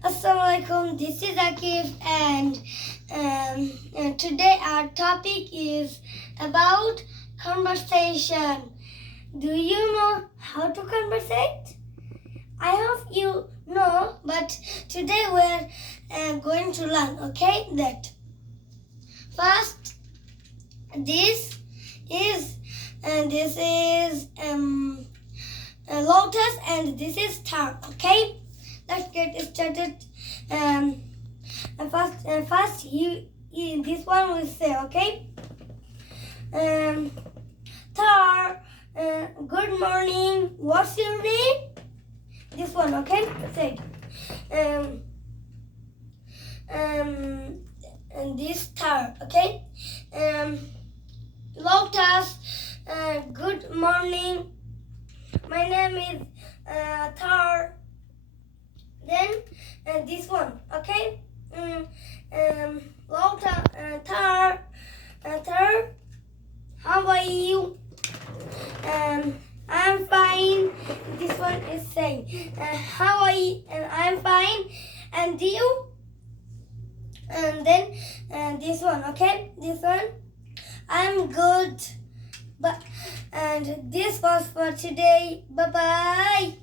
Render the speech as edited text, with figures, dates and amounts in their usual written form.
Assalamualaikum, this is Aakif and today our topic is about conversation. Do you know how to conversate? I hope you know, but today we're going to learn, okay? That first, this is lotus and this is star, okay? Let's get started. First, this one will say, okay? Tar, good morning. What's your name? This one, okay? Say. And this tar, okay? Lotus, good morning. My name is Tar. Then this one, okay? Tar, Tar, how are you? I'm fine. This one is saying, how are you? And I'm fine. And you? And then this one, okay? This one, I'm good. And this was for today. Bye bye.